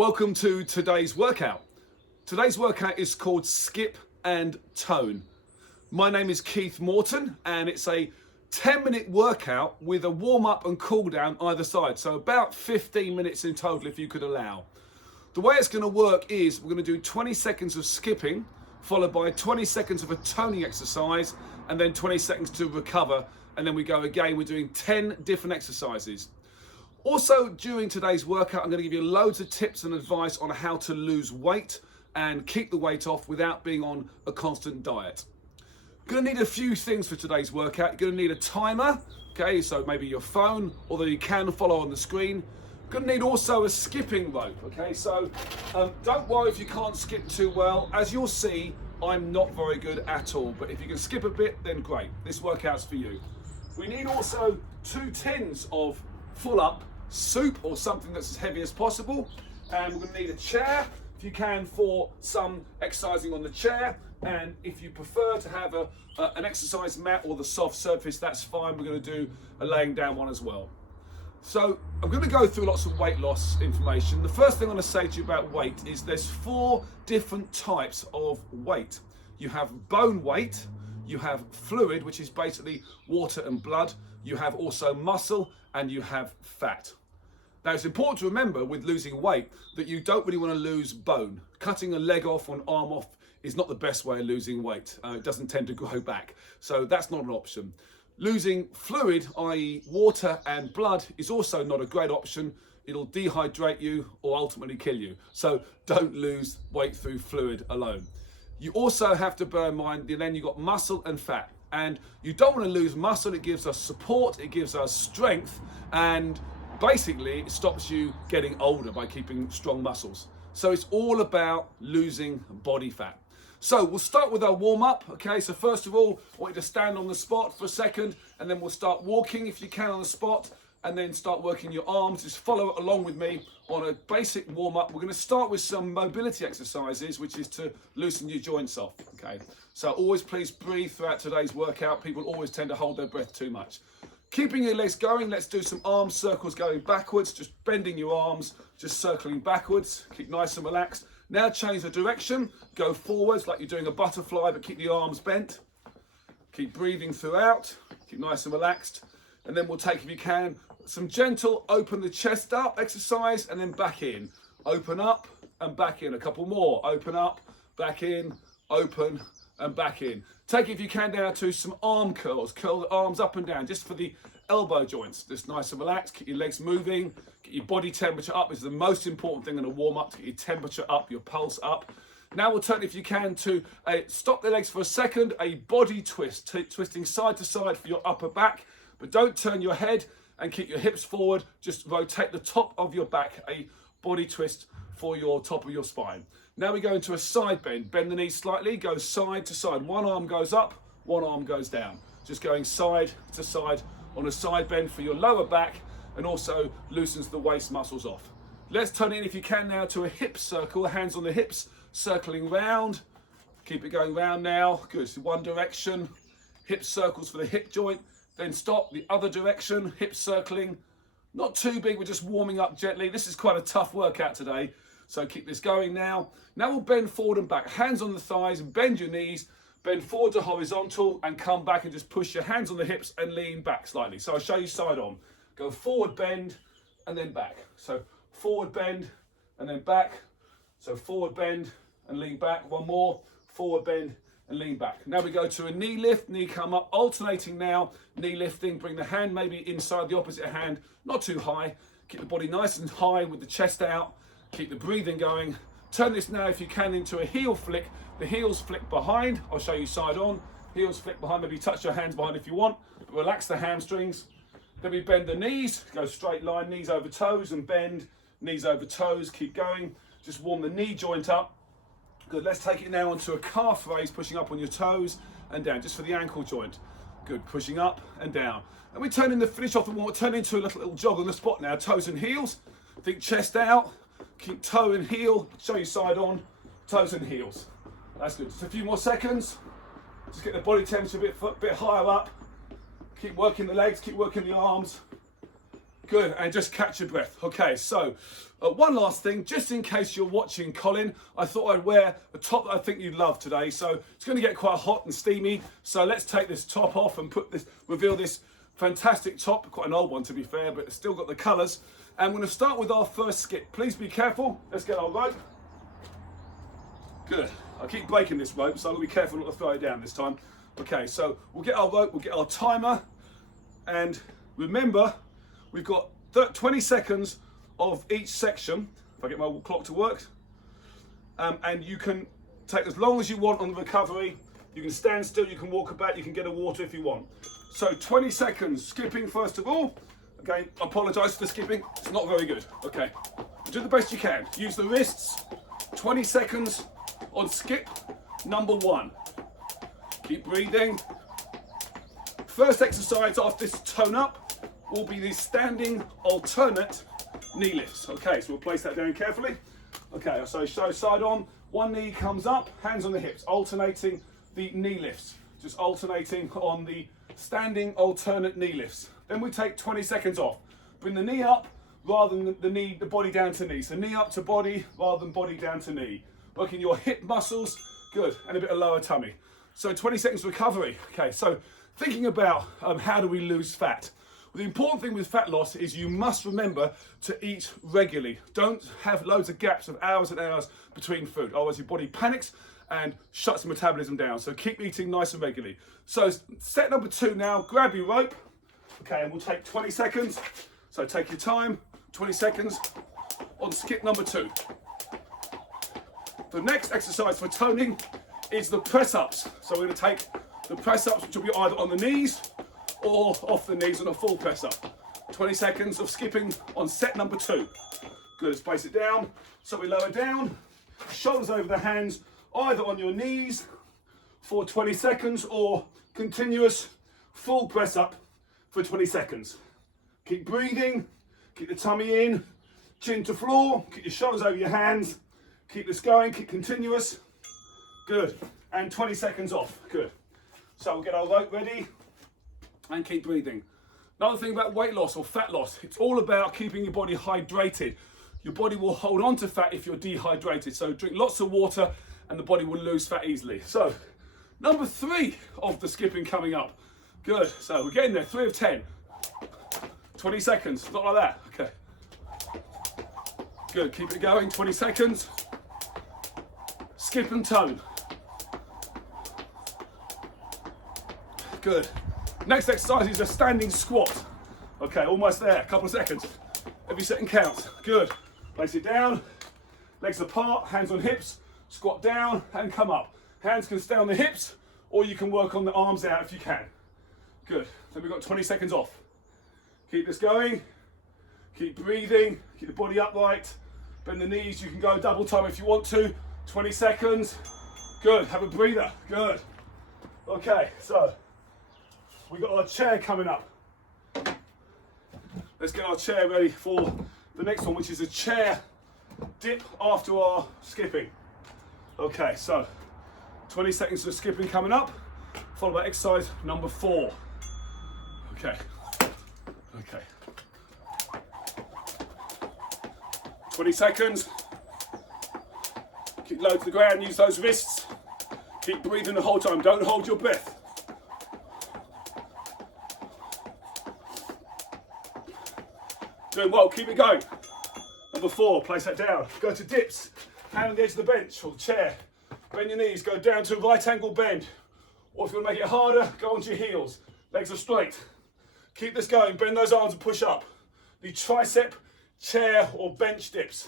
Welcome to today's workout. Today's workout is called Skip and Tone. My name is Keith Morton and it's a 10-minute workout with a warm-up and cool-down either side. So about 15 minutes in total if you could allow. The way it's going to work is we're going to do 20 seconds of skipping followed by 20 seconds of a toning exercise and then 20 seconds to recover, and then we go again. We're doing 10 different exercises. Also, during today's workout, I'm going to give you loads of tips and advice on how to lose weight and keep the weight off without being on a constant diet. You're going to need a few things for today's workout. You're going to need a timer, okay, so maybe your phone, although you can follow on the screen. You're going to need also a skipping rope, okay, so don't worry if you can't skip too well. As you'll see, I'm not very good at all, but if you can skip a bit, then great. This workout's for you. We need also 2 tins of full-up soup or something that's as heavy as possible, and we're going to need a chair if you can for some exercising on the chair, and if you prefer to have an exercise mat or the soft surface, that's fine. We're going to do a laying down one as well. So I'm going to go through lots of weight loss information. The first thing I'm going to say to you about weight is there's 4 different types of weight. You have bone weight, you have fluid, which is basically water and blood, you have also muscle, and you have fat. Now, it's important to remember with losing weight that you don't really want to lose bone. Cutting a leg off or an arm off is not the best way of losing weight. It doesn't tend to grow back. So that's not an option. Losing fluid, i.e. water and blood, is also not a great option. It'll dehydrate you or ultimately kill you. So don't lose weight through fluid alone. You also have to bear in mind that then you've got muscle and fat. And you don't want to lose muscle. It gives us support, it gives us strength, and basically it stops you getting older by keeping strong muscles. So it's all about losing body fat. So we'll start with our warm-up, okay? So first of all, I want you to stand on the spot for a second, and then we'll start walking if you can on the spot, and then start working your arms. Just follow along with me on a basic warm-up. We're going to start with some mobility exercises, which is to loosen your joints off, okay? So always please breathe throughout today's workout. People always tend to hold their breath too much. Keeping your legs going, let's do some arm circles going backwards, just bending your arms, just circling backwards. Keep nice and relaxed. Now change the direction, go forwards like you're doing a butterfly, but keep the arms bent. Keep breathing throughout, keep nice and relaxed. And then we'll take, if you can, some gentle open the chest up exercise and then back in. Open up and back in. A couple more. Open up, back in, open and back in. Take, if you can, down to some arm curls. Curl the arms up and down just for the elbow joints. Just nice and relaxed. Keep your legs moving. Get your body temperature up. This is the most important thing in a warm up, to get your temperature up, your pulse up. Now we'll turn, if you can, to stop the legs for a second, a body twist, twisting side to side for your upper back. But don't turn your head and keep your hips forward. Just rotate the top of your back, a body twist for your top of your spine. Now we go into a side bend. Bend the knees slightly, go side to side. One arm goes up, one arm goes down. Just going side to side on a side bend for your lower back, and also loosens the waist muscles off. Let's turn in, if you can, now to a hip circle. Hands on the hips, circling round. Keep it going round now. Good. So one direction. Hip circles for the hip joint. Then stop the other direction. Hip circling. Not too big. We're just warming up gently. This is quite a tough workout today. So keep this going now. Now we'll bend forward and back. Hands on the thighs and bend your knees. Bend forward to horizontal and come back and just push your hands on the hips and lean back slightly. So I'll show you side on. Go forward bend and then back. So forward bend and then back. So forward bend and lean back. One more. Forward bend and lean back. Now we go to a knee lift. Knee come up. Alternating now. Knee lifting. Bring the hand maybe inside the opposite hand. Not too high. Keep the body nice and high with the chest out. Keep the breathing going. Turn this now, if you can, into a heel flick. The heels flick behind. I'll show you side on. Heels flick behind. Maybe touch your hands behind if you want. But relax the hamstrings. Then we bend the knees. Go straight line, knees over toes, and bend. Knees over toes. Keep going. Just warm the knee joint up. Good. Let's take it now onto a calf raise, pushing up on your toes and down, just for the ankle joint. Good. Pushing up and down. And we turn in the finish off the warm. Turn into a little jog on the spot now. Toes and heels. Think chest out. Keep toe and heel, show you side on, toes and heels. That's good. Just a few more seconds. Just get the body temperature a bit higher up. Keep working the legs, keep working the arms. Good, and just catch your breath. Okay, so one last thing, just in case you're watching Colin, I thought I'd wear a top that I think you'd love today. So it's going to get quite hot and steamy. So let's take this top off and reveal this fantastic top. Quite an old one to be fair, but it's still got the colours. And we're going to start with our first skip. Please be careful. Let's get our rope. Good. I keep breaking this rope, so I'm going to be careful not to throw it down this time. Okay, so we'll get our rope, we'll get our timer, and remember, we've got 20 seconds of each section, if I get my clock to work, and you can take as long as you want on the recovery. You can stand still, you can walk about, you can get a water if you want. So 20 seconds, skipping first of all. Again, I apologise for the skipping, it's not very good. Okay, do the best you can. Use the wrists, 20 seconds on skip number 1. Keep breathing. First exercise after this tone up will be the standing alternate knee lifts. Okay, so we'll place that down carefully. Okay, so side on, one knee comes up, hands on the hips, alternating the knee lifts. Just alternating on the standing alternate knee lifts. Then we take 20 seconds off. Bring the knee up rather than the body down to knee. So knee up to body rather than body down to knee. Working your hip muscles, good, and a bit of lower tummy. So 20 seconds recovery. Okay, so thinking about how do we lose fat? Well, the important thing with fat loss is you must remember to eat regularly. Don't have loads of gaps of hours and hours between food. Otherwise your body panics and shuts the metabolism down. So keep eating nice and regularly. So set number 2 now, grab your rope. Okay, and we'll take 20 seconds. So take your time, 20 seconds on skip number 2. The next exercise for toning is the press-ups. So we're going to take the press-ups, which will be either on the knees or off the knees on a full press-up. 20 seconds of skipping on set number 2. Good, let's place it down. So we lower down, shoulders over the hands, either on your knees for 20 seconds or continuous full press-up for 20 seconds. Keep breathing, keep the tummy in, chin to floor, keep your shoulders over your hands. Keep this going, keep continuous. Good. And 20 seconds off. Good. So we'll get our rope ready and keep breathing. Another thing about weight loss or fat loss, it's all about keeping your body hydrated. Your body will hold on to fat if you're dehydrated. So drink lots of water and the body will lose fat easily. So number 3 of the skipping coming up. Good. So we're getting there. 3 of 10. 20 seconds. Not like that. Okay. Good. Keep it going. 20 seconds. Skip and tone. Good. Next exercise is a standing squat. Okay, almost there. A couple of seconds. Every second counts. Good. Place it down. Legs apart. Hands on hips. Squat down and come up. Hands can stay on the hips, or you can work on the arms out if you can. Good. Then we've got 20 seconds off. Keep this going. Keep breathing. Keep the body upright. Bend the knees. You can go double time if you want to. 20 seconds. Good. Have a breather. Good. Okay, so we've got our chair coming up. Let's get our chair ready for the next one, which is a chair dip after our skipping. Okay, so 20 seconds of skipping coming up, followed by exercise number 4. Okay. Okay. 20 seconds. Keep low to the ground, use those wrists. Keep breathing the whole time, don't hold your breath. Doing well, keep it going. Number 4, place that down. Go to dips, hand on the edge of the bench or the chair. Bend your knees, go down to a right angle bend. Or if you want to make it harder, go onto your heels. Legs are straight. Keep this going, bend those arms and push up. The tricep, chair or bench dips.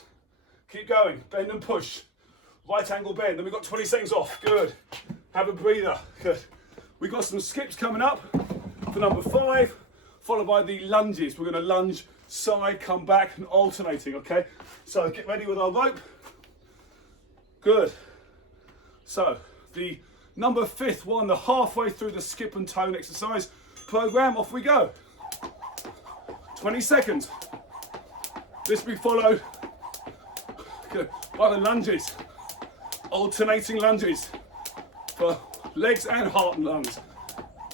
Keep going, bend and push. Right angle bend, then we've got 20 seconds off. Good. Have a breather. Good. We've got some skips coming up for number 5, followed by the lunges. We're going to lunge, side, come back, and alternating, okay? So get ready with our rope. Good. So the number 5th one, the halfway through the skip and tone exercise program, off we go. 20 seconds. This will be followed by the lunges. Alternating lunges for legs and heart and lungs.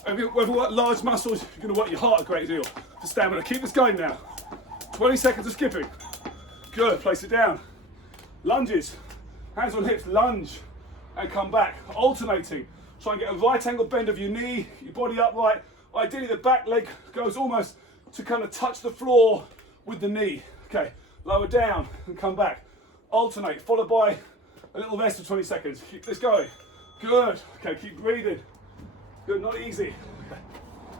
If you work large muscles, you're going to work your heart a great deal for stamina. Keep this going now. 20 seconds of skipping. Good, place it down. Lunges, hands on hips, lunge and come back, alternating. Try and get a right angle bend of your knee, your body upright. Ideally the back leg goes almost to kind of touch the floor with the knee. Okay, lower down and come back. Alternate, followed by a little rest of 20 seconds. Keep this going. Good, okay, keep breathing. Good, not easy. Okay.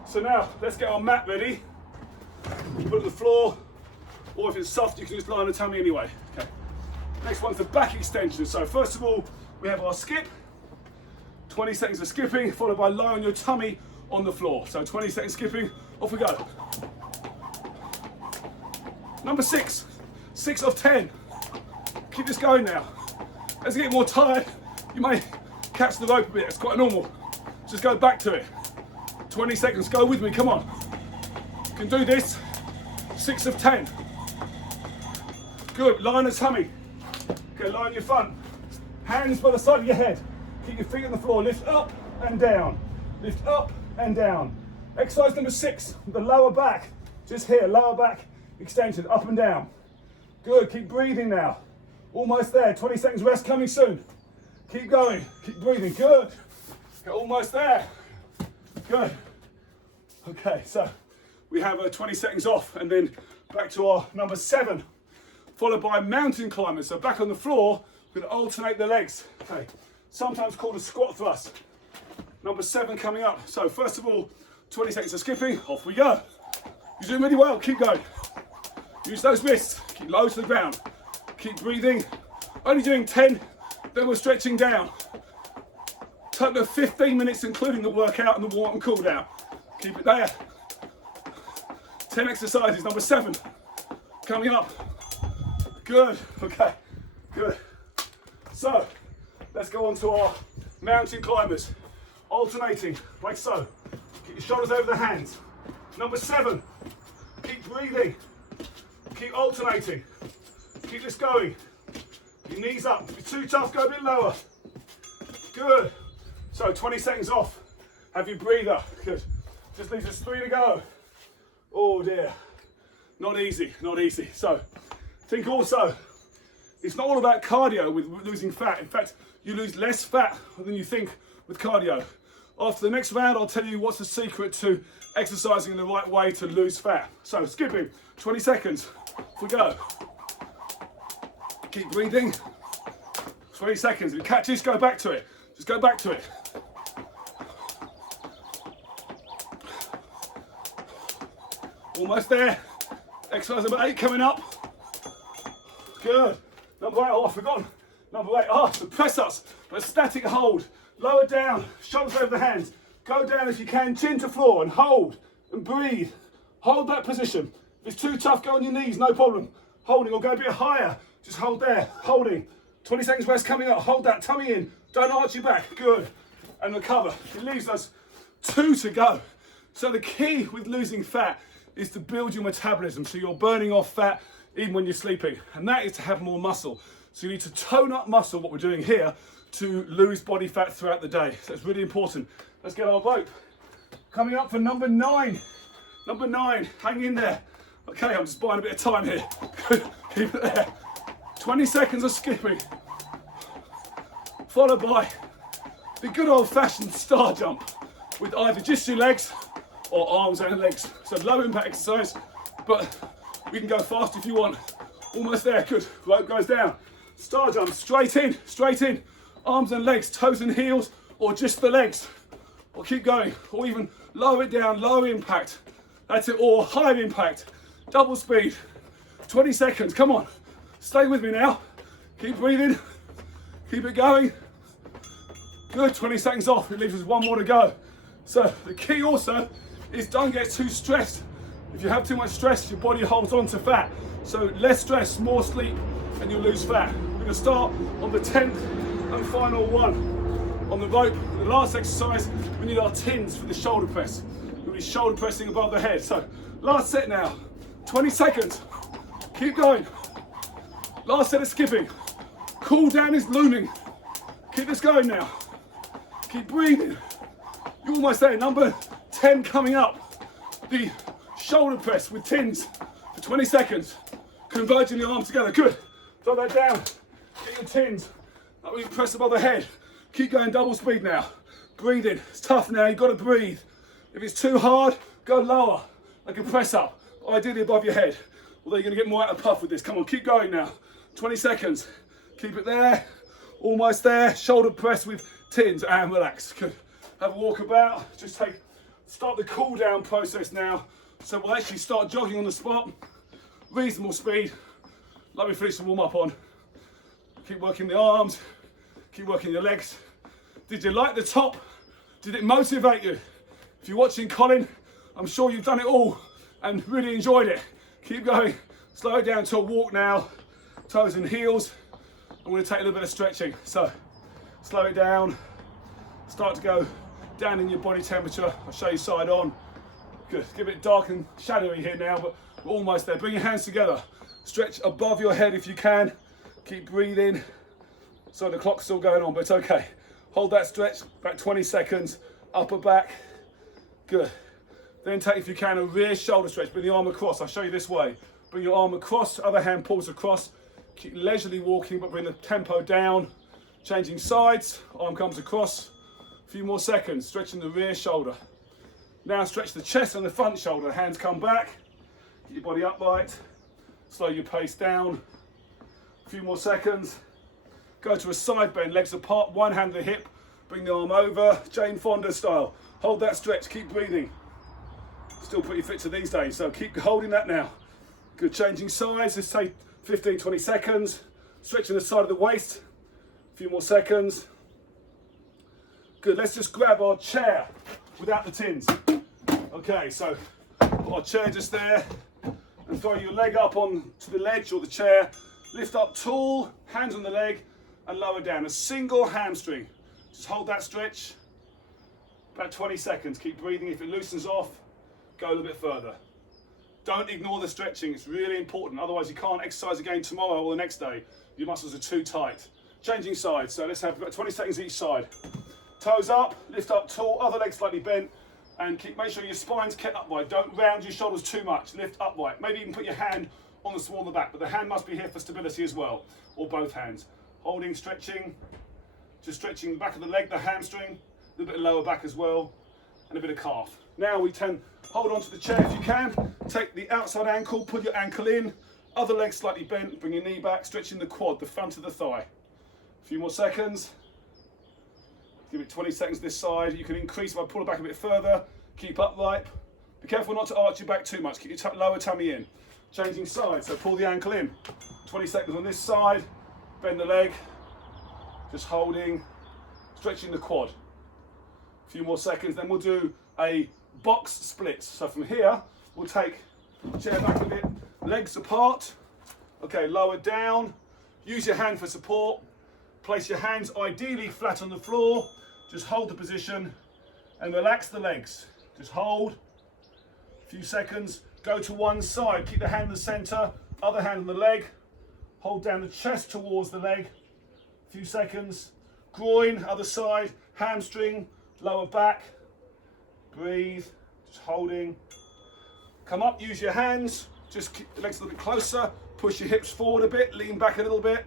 So now, let's get our mat ready. Put it on the floor, or if it's soft, you can just lie on the tummy anyway. Okay. Next one's the back extension. So first of all, we have our skip. 20 seconds of skipping, followed by lie on your tummy on the floor. So 20 seconds skipping, off we go. Number 6, 6 of 10. Keep this going now. As you get more tired, you may catch the rope a bit, it's quite normal. Just go back to it. 20 seconds, go with me, come on. You can do this, 6 of 10. Good, lie on the tummy. Okay, lie on your front. Hands by the side of your head. Keep your feet on the floor, lift up and down. Lift up and down. Exercise number 6, the lower back. Just here, lower back extension, up and down. Good, keep breathing now. Almost there, 20 seconds rest coming soon. Keep going, keep breathing, good. Okay, almost there. Good. Okay, so we have 20 seconds off and then back to our number 7, followed by mountain climbers. So back on the floor, we're gonna alternate the legs. Okay, sometimes called a squat thrust. Number 7 coming up. So first of all, 20 seconds of skipping, off we go. You're doing really well, keep going. Use those wrists, keep low to the ground. Keep breathing. Only doing 10, then we're stretching down. Total of 15 minutes including the workout and the warm up and cool down. Keep it there. 10 exercises, number 7. Coming up. Good, okay, good. So, let's go on to our mountain climbers. Alternating, like so. Keep your shoulders over the hands. Number 7, keep breathing. Keep alternating. Keep this going. Your knees up. If it's too tough, go a bit lower. Good. So 20 seconds off. Have your breather. Good. Just leaves us 3 to go. Oh dear. Not easy, not easy. So think also, it's not all about cardio with losing fat. In fact, you lose less fat than you think with cardio. After the next round, I'll tell you what's the secret to exercising in the right way to lose fat. So skipping, 20 seconds. Off we go. Keep breathing. 20 seconds. If you catch this, go back to it. Just go back to it. Almost there. Exercise number 8 coming up. Good. Number 8, oh, I've forgotten. Number 8, the press ups. But static hold. Lower down, shoulders over the hands. Go down if you can, chin to floor and hold and breathe. Hold that position. If it's too tough, go on your knees, no problem. Holding or go a bit higher. Just hold there, holding. 20 seconds rest coming up. Hold that, tummy in. Don't arch your back. Good. And recover. It leaves us 2 to go. So the key with losing fat is to build your metabolism so you're burning off fat even when you're sleeping. And that is to have more muscle. So you need to tone up muscle, what we're doing here, to lose body fat throughout the day. So it's really important. Let's get our rope. Coming up for number 9. Number 9, hang in there. Okay, I'm just buying a bit of time here. Keep it there. 20 seconds of skipping. Followed by the good old fashioned star jump with either just your legs or arms and legs. So low impact exercise, but we can go fast if you want. Almost there, good. Rope goes down. Star jump, straight in. Arms and legs, toes and heels, or just the legs. Or keep going, or even lower it down, low impact. That's it, or high impact. Double speed. 20 seconds, come on. Stay with me now. Keep breathing. Keep it going. Good, 20 seconds off. It leaves us 1 more to go. So the key also is don't get too stressed. If you have too much stress, your body holds on to fat. So less stress, more sleep, and you'll lose fat. We're gonna start on the 10th and final one. On the rope, the last exercise, we need our tins for the shoulder press. We'll be shoulder pressing above the head. So last set now, 20 seconds. Keep going. Last set of skipping. Cool down is looming. Keep this going now. Keep breathing. You're almost there. Number 10 coming up. The shoulder press with tins for 20 seconds. Converging the arms together. Good. Throw that down. Get your tins. That way you press above the head. Keep going double speed now. Breathing. It's tough now. You've got to breathe. If it's too hard, go lower. Like a press up. Ideally above your head. Although you're going to get more out of puff with this. Come on, keep going now. 20 seconds. Keep it there. Almost there. Shoulder press with tins and relax. Good. Have a walk about. Just start the cool down process now. So we'll actually start jogging on the spot. Reasonable speed. Let me finish the warm up on. Keep working the arms. Keep working your legs. Did you like the top? Did it motivate you? If you're watching Colin, I'm sure you've done it all and really enjoyed it. Keep going. Slow it down to a walk now. Toes and heels. I'm going to take a little bit of stretching. So slow it down. Start to go down in your body temperature. I'll show you side on. Good. Give it dark and shadowy here now, but we're almost there. Bring your hands together. Stretch above your head if you can. Keep breathing. So the clock's still going on, but it's okay. Hold that stretch, about 20 seconds. Upper back. Good. Then take, if you can, a rear shoulder stretch. Bring the arm across. I'll show you this way. Bring your arm across, other hand pulls across. Keep leisurely walking, but bring the tempo down. Changing sides, arm comes across. A few more seconds, stretching the rear shoulder. Now stretch the chest and the front shoulder. Hands come back. Get your body upright. Slow your pace down. A few more seconds. Go to a side bend, legs apart, one hand to the hip. Bring the arm over, Jane Fonda style. Hold that stretch, keep breathing. Still pretty fit to these days, so keep holding that now. Good, changing sides, let's say 15, 20 seconds. Stretching the side of the waist. A few more seconds. Good, let's just grab our chair without the tins. Okay, so put our chair just there and throw your leg up on to the ledge or the chair. Lift up tall, hands on the leg and lower down. A single hamstring. Just hold that stretch. About 20 seconds. Keep breathing. If it loosens off, go a little bit further. Don't ignore the stretching. It's really important. Otherwise you can't exercise again tomorrow or the next day. Your muscles are too tight. Changing sides. So let's have about 20 seconds each side. Toes up, lift up tall, other leg slightly bent, and make sure your spine's kept upright. Don't round your shoulders too much. Lift upright. Maybe even put your hand on the small of the back, but the hand must be here for stability as well, or both hands. Holding, stretching, just stretching the back of the leg, the hamstring, a little bit of lower back as well, and a bit of calf. Now we can hold on to the chair if you can. Take the outside ankle, pull your ankle in, other leg slightly bent, bring your knee back, stretching the quad, the front of the thigh. A few more seconds. Give it 20 seconds this side. You can increase by pull it back a bit further. Keep upright. Be careful not to arch your back too much. Keep your lower tummy in. Changing sides, so pull the ankle in. 20 seconds on this side. Bend the leg. Just holding. Stretching the quad. A few more seconds, then we'll do a box split. So from here, we'll take chair back a bit. Legs apart. Okay, lower down. Use your hand for support. Place your hands ideally flat on the floor. Just hold the position and relax the legs. Just hold. A few seconds. Go to one side. Keep the hand in the center. Other hand on the leg. Hold down the chest towards the leg. A few seconds. Groin, other side. Hamstring, lower back. Breathe. Just holding. Come up. Use your hands. Just keep the legs a little bit closer. Push your hips forward a bit. Lean back a little bit.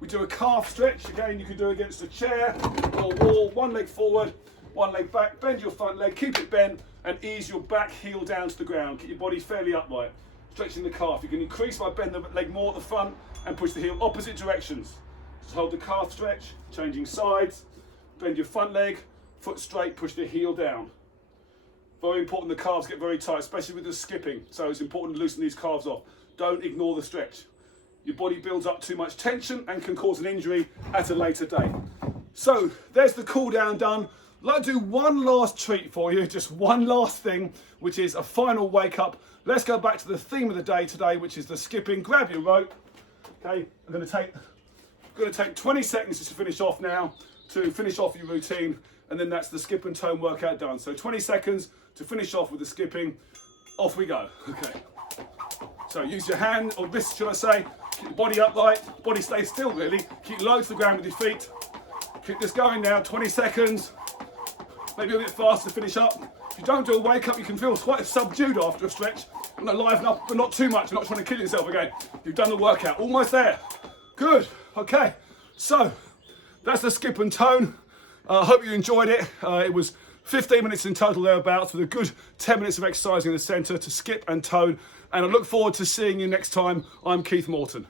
We do a calf stretch. Again, you can do against a chair or a wall. One leg forward, one leg back. Bend your front leg, keep it bent, and ease your back heel down to the ground. Keep your body fairly upright. Stretching the calf. You can increase by bend the leg more at the front and push the heel opposite directions. Just hold the calf stretch, changing sides. Bend your front leg, foot straight, push the heel down. Very important the calves get very tight, especially with the skipping. So it's important to loosen these calves off. Don't ignore the stretch. Your body builds up too much tension and can cause an injury at a later date. So there's the cool down done. I'd like to do one last treat for you, just one last thing, which is a final wake up. Let's go back to the theme of the day today, which is the skipping. Grab your rope. Okay, I'm going to take 20 seconds just to finish off now, to finish off your routine, and then that's the skip and tone workout done. So 20 seconds to finish off with the skipping. Off we go. Okay. So use your hand, or wrist should I say, keep your body upright, body stay still really, keep low to the ground with your feet. Keep this going now, 20 seconds, maybe a bit faster to finish up. If you don't do a wake up, you can feel quite subdued after a stretch. I'm gonna liven up, but not too much. I'm not trying to kill yourself again. You've done the workout, almost there. Good, okay. So, that's the skip and tone. I hope you enjoyed it. It was 15 minutes in total thereabouts with a good 10 minutes of exercising in the centre to skip and tone. And I look forward to seeing you next time. I'm Keith Morton.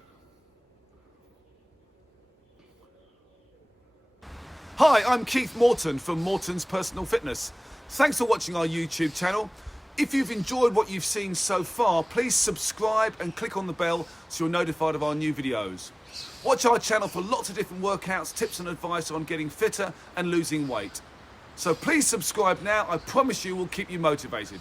Hi, I'm Keith Morton from Morton's Personal Fitness. Thanks for watching our YouTube channel. If you've enjoyed what you've seen so far, please subscribe and click on the bell so you're notified of our new videos. Watch our channel for lots of different workouts, tips and advice on getting fitter and losing weight. So please subscribe now. I promise you we'll keep you motivated.